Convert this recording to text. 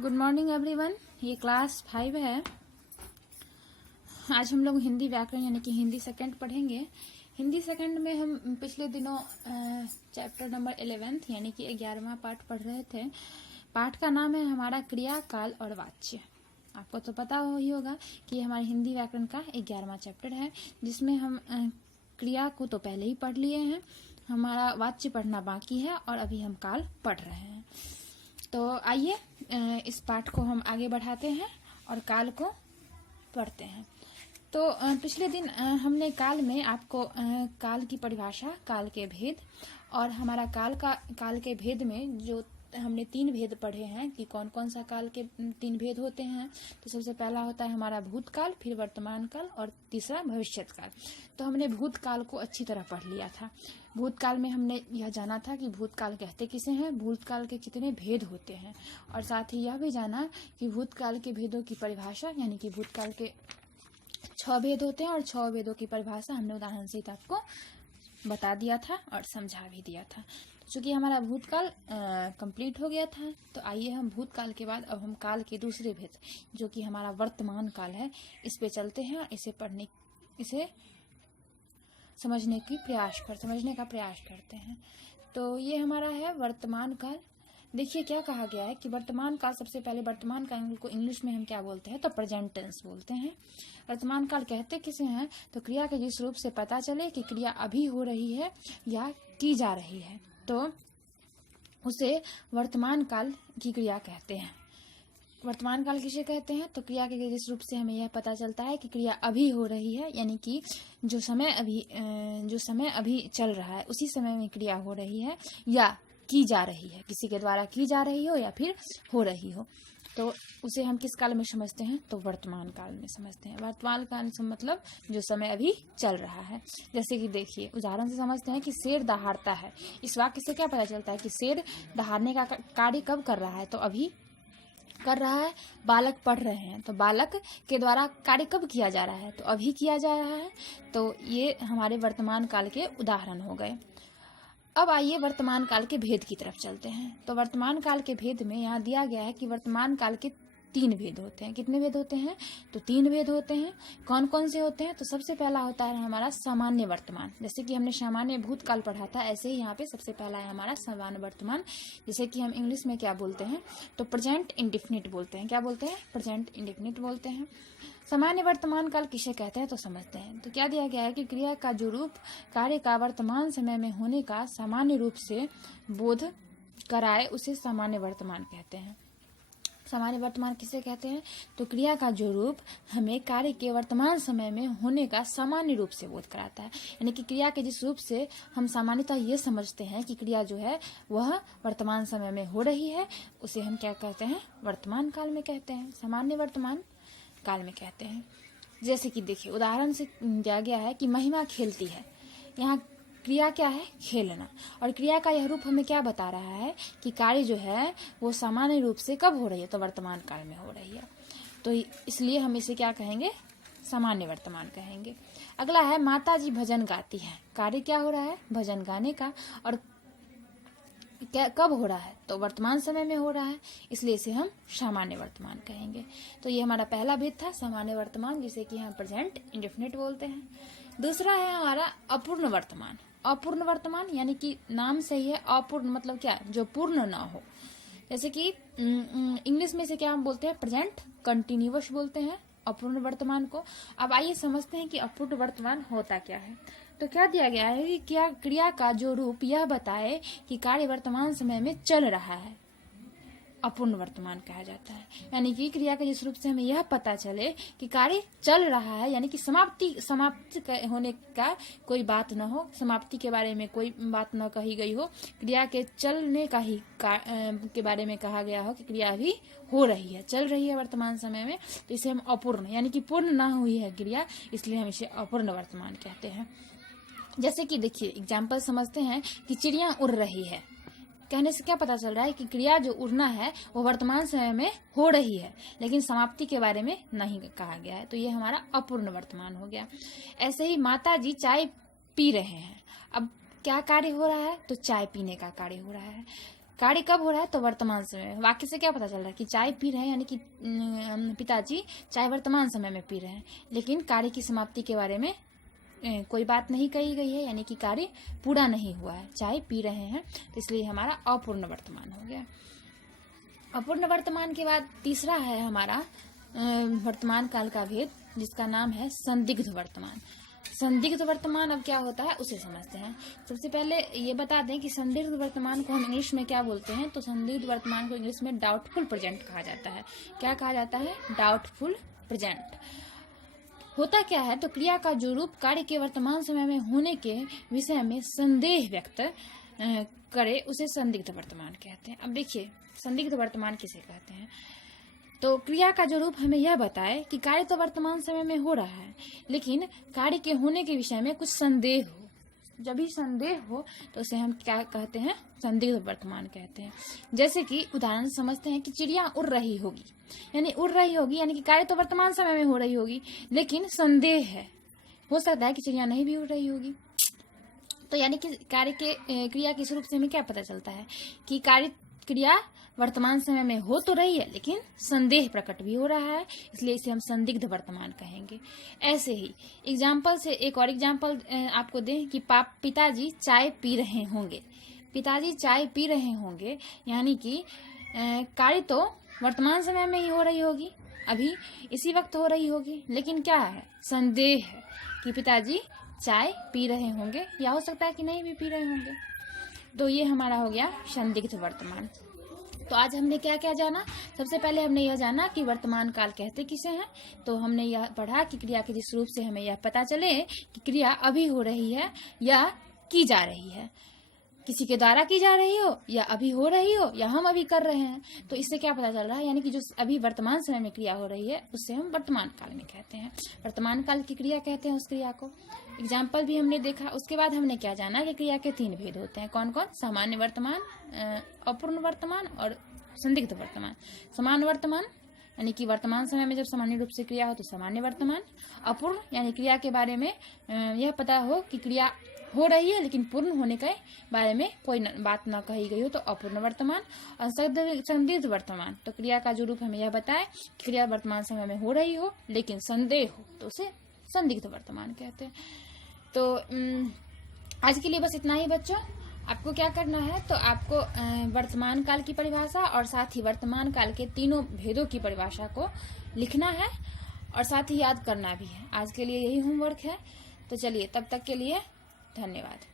Good morning everyone. ये class 5 है। आज हम लोग हिंदी व्याकरण यानी कि हिंदी सेकंड पढ़ेंगे। हिंदी सेकंड में हम पिछले दिनों चैप्टर नंबर 11 यानी कि 11वां पाठ पढ़ रहे थे। पाठ का नाम है हमारा क्रिया, काल और वाच्य। आपको तो पता ही होगा कि ये हमारे हिंदी व्याकरण का 11वां चैप्टर है, जिसमें हम क्रिया को तो पहले ही पढ़ लिए हैं, हमारा वाच्य पढ़ना बाकी है और अभी हम काल पढ़ रहे हैं। तो आइए इस पाठ को हम आगे बढ़ाते हैं और काल को पढ़ते हैं। तो पिछले दिन हमने काल में आपको काल की परिभाषा, काल के भेद और हमारा काल के भेद में जो हमने 3 भेद पढ़े हैं कि कौन कौन सा काल के 3 भेद होते हैं। तो सबसे पहला होता है हमारा भूतकाल, फिर वर्तमान काल और तीसरा भविष्यत काल। तो हमने भूतकाल को अच्छी तरह पढ़ लिया था। भूतकाल में हमने यह जाना था कि भूतकाल कहते किसे हैं, भूतकाल के कितने भेद होते हैं, और साथ ही यह भी जाना कि भूतकाल के भेदों की परिभाषा यानी कि भूतकाल के 6 भेद होते हैं और 6 भेदों की परिभाषा हमने उदाहरण सहित आपको बता दिया था और समझा भी दिया था। चूंकि हमारा भूतकाल कंप्लीट हो गया था, तो आइए हम भूतकाल के बाद अब हम काल के दूसरे भेद जो कि हमारा वर्तमान काल है, इस पे चलते हैं और इसे समझने का प्रयास करते हैं। तो ये हमारा है वर्तमान काल। देखिए क्या कहा गया है कि वर्तमान काल, सबसे पहले वर्तमान काल को इंग्लिश में हम क्या बोलते हैं, तो प्रेजेंट टेंस बोलते हैं। वर्तमान काल कहते किसे हैं, तो क्रिया के जिस रूप से पता चले कि क्रिया अभी हो रही है या की जा रही है, तो उसे वर्तमान काल की क्रिया कहते हैं। वर्तमान काल किसे कहते हैं, तो क्रिया के जिस रूप से हमें यह पता चलता है कि क्रिया अभी हो रही है, यानी कि जो समय अभी चल रहा है उसी समय में क्रिया हो रही है या की जा रही है, किसी के द्वारा की जा रही हो या फिर हो रही हो, तो उसे हम किस काल में समझते हैं, तो वर्तमान काल में समझते हैं। वर्तमान काल से मतलब जो समय अभी चल रहा है। जैसे कि देखिए उदाहरण से समझते हैं कि शेर दहाड़ता है। इस वाक्य से क्या पता चलता है कि शेर दहाड़ने का कार्य कब कर रहा है, तो अभी कर रहा है। बालक पढ़ रहे हैं, तो बालक के द्वारा कार्य कब किया जा रहा है, तो अभी किया जा रहा है। तो ये हमारे वर्तमान काल के उदाहरण हो गए। अब आइए वर्तमान काल के भेद की तरफ चलते हैं। तो वर्तमान काल के भेद में यहाँ दिया गया है कि वर्तमान काल के 3 भेद होते हैं। कितने भेद होते हैं, तो 3 भेद होते हैं। कौन कौन से होते हैं, तो सबसे पहला होता है हमारा सामान्य वर्तमान। जैसे कि हमने सामान्य भूतकाल पढ़ा था, ऐसे ही यहाँ पे सबसे पहला है हमारा सामान्य वर्तमान, जैसे कि हम इंग्लिश में क्या बोलते हैं, तो प्रेजेंट इंडेफिनिट बोलते हैं। क्या बोलते हैं, प्रेजेंट इंडेफिनिट बोलते हैं। सामान्य वर्तमान काल किसे कहते हैं, तो समझते हैं। तो क्या दिया गया है कि क्रिया का जो रूप कार्य का वर्तमान समय में होने का सामान्य रूप से बोध कराए उसे सामान्य वर्तमान कहते हैं। सामान्य वर्तमान किसे कहते हैं, तो क्रिया का जो रूप हमें कार्य के वर्तमान समय में होने का सामान्य रूप से बोध कराता है, यानी कि क्रिया के जिस रूप से हम सामान्यतः ये समझते हैं कि क्रिया जो है वह वर्तमान समय में हो रही है, उसे हम क्या कहते हैं, वर्तमान काल में कहते हैं, सामान्य वर्तमान काल में कहते हैं। जैसे कि देखिए उदाहरण से दिया गया है कि महिमा खेलती है। यहाँ क्रिया क्या है, खेलना, और क्रिया का यह रूप हमें क्या बता रहा है कि कार्य जो है वो सामान्य रूप से कब हो रही है, तो वर्तमान काल में हो रही है। तो इसलिए हम इसे क्या कहेंगे, सामान्य वर्तमान कहेंगे। अगला है माता जी भजन गाती है। कार्य क्या हो रहा है, भजन गाने का, और क्या कब हो रहा है, तो वर्तमान समय में हो रहा है, इसलिए इसे हम सामान्य वर्तमान कहेंगे। तो ये हमारा पहला भेद था, सामान्य वर्तमान, जिसे कि हम प्रेजेंट इंडेफिनिट बोलते हैं। दूसरा है हमारा अपूर्ण वर्तमान। अपूर्ण वर्तमान यानी कि नाम से ही है, अपूर्ण मतलब क्या, जो पूर्ण ना हो। जैसे कि इंग्लिश में से क्या हम बोलते हैं, प्रेजेंट कंटिन्यूअस बोलते हैं अपूर्ण वर्तमान को। अब आइए समझते हैं कि अपूर्ण वर्तमान होता क्या है। तो क्या दिया गया है कि क्या क्रिया का जो रूप यह बताए कि कार्य वर्तमान समय में चल रहा है, अपूर्ण वर्तमान कहा जाता है। यानी कि क्रिया के जिस रूप से हमें यह पता चले कि कार्य चल रहा है, यानी कि समाप्ति होने का कोई बात न हो, समाप्ति के बारे में कोई बात न कही गई हो, क्रिया के चलने का ही के बारे में कहा गया हो कि क्रिया अभी हो रही है, चल रही है वर्तमान समय में, तो इसे हम अपूर्ण यानी कि पूर्ण न हुई है क्रिया, इसलिए हम इसे अपूर्ण वर्तमान कहते हैं। जैसे कि देखिए एग्जाम्पल समझते हैं कि चिड़िया उड़ रही है। कहने से क्या पता चल रहा है कि क्रिया जो उड़ना है वो वर्तमान समय में हो रही है, लेकिन समाप्ति के बारे में नहीं कहा गया है, तो ये हमारा अपूर्ण वर्तमान हो गया। ऐसे ही माता जी चाय पी रहे हैं। अब क्या कार्य हो रहा है, तो चाय पीने का कार्य हो रहा है। कार्य कब हो रहा है? तो वर्तमान समय में। वाक्य से क्या पता चल रहा है कि चाय पी रहे हैं, यानी कि पिताजी चाय वर्तमान समय में पी रहे हैं, लेकिन कार्य की समाप्ति के बारे में कोई बात नहीं कही गई है, यानी कि कार्य पूरा नहीं हुआ है, चाय पी रहे हैं, तो इसलिए हमारा अपूर्ण वर्तमान हो गया। अपूर्ण वर्तमान के बाद तीसरा है हमारा वर्तमान काल का भेद, जिसका नाम है संदिग्ध वर्तमान। संदिग्ध वर्तमान अब क्या होता है उसे समझते हैं। सबसे पहले ये बता दें कि संदिग्ध वर्तमान को हम इंग्लिश में क्या बोलते हैं, तो संदिग्ध वर्तमान को इंग्लिश में डाउटफुल प्रेजेंट कहा जाता है। क्या कहा जाता है? Doubtful present. होता क्या है, तो क्रिया का जो रूप कार्य के वर्तमान समय में होने के विषय में संदेह व्यक्त करे उसे संदिग्ध वर्तमान कहते हैं। अब देखिए संदिग्ध वर्तमान किसे कहते हैं, तो क्रिया का जो रूप हमें यह बताए कि कार्य तो वर्तमान समय में हो रहा है, लेकिन कार्य के होने के विषय में कुछ संदेह हो। जब भी संदेह हो तो उसे हम क्या कहते हैं? संदिग्ध वर्तमान कहते हैं। जैसे कि उदाहरण समझते हैं कि चिड़िया उड़ रही होगी, यानी उड़ रही होगी, यानी कि कार्य तो वर्तमान समय में हो रही होगी, लेकिन संदेह है, हो सकता है कि चिड़िया नहीं भी उड़ रही होगी। तो यानी कि कार्य के क्रिया के स्वरूप से हमें क्या पता चलता है कि कार्य क्रिया वर्तमान समय में हो तो रही है, लेकिन संदेह प्रकट भी हो रहा है, इसलिए इसे हम संदिग्ध वर्तमान कहेंगे। ऐसे ही एग्जाम्पल से एक और एग्जाम्पल आपको दें कि पिताजी चाय पी रहे होंगे। पिताजी चाय पी रहे होंगे, यानी कि कार्य तो वर्तमान समय में ही हो रही होगी, अभी इसी वक्त हो रही होगी, लेकिन क्या है? संदेह है कि पिताजी चाय पी रहे होंगे, या हो सकता है कि नहीं भी पी रहे होंगे। तो ये हमारा हो गया संदिग्ध वर्तमान। तो आज हमने क्या क्या जाना? सबसे पहले हमने यह जाना कि वर्तमान काल कहते किसे हैं। तो हमने यह पढ़ा कि क्रिया के जिस रूप से हमें यह पता चले कि क्रिया अभी हो रही है या की जा रही है, किसी के द्वारा की जा रही हो, या अभी हो रही हो, या हम अभी कर रहे हैं, तो इससे क्या पता चल रहा है, यानी कि जो अभी वर्तमान समय में क्रिया हो रही है उससे हम वर्तमान काल में कहते हैं। वर्तमान काल की क्रिया कहते हैं उस क्रिया को। एग्जाम्पल भी हमने देखा। उसके बाद हमने क्या जाना कि क्रिया के 3 भेद होते हैं। कौन कौन? सामान्य वर्तमान, अपूर्ण वर्तमान और संदिग्ध वर्तमान। सामान्य वर्तमान यानी कि वर्तमान समय में जब सामान्य रूप से क्रिया हो तो सामान्य वर्तमान। अपूर्ण यानी क्रिया के बारे में यह पता हो कि क्रिया हो रही है लेकिन पूर्ण होने के बारे में कोई बात न कही गई हो तो अपूर्ण वर्तमान। और संदिग्ध वर्तमान, तो क्रिया का जो रूप हमें यह बताए कि क्रिया वर्तमान समय में हो रही हो लेकिन संदेह हो तो उसे संदिग्ध वर्तमान कहते हैं। तो आज के लिए बस इतना ही बच्चों। आपको क्या करना है, तो आपको वर्तमान काल की परिभाषा और साथ ही वर्तमान काल के तीनों भेदों की परिभाषा को लिखना है और साथ ही याद करना भी है। आज के लिए यही होमवर्क है। तो चलिए, तब तक के लिए धन्यवाद।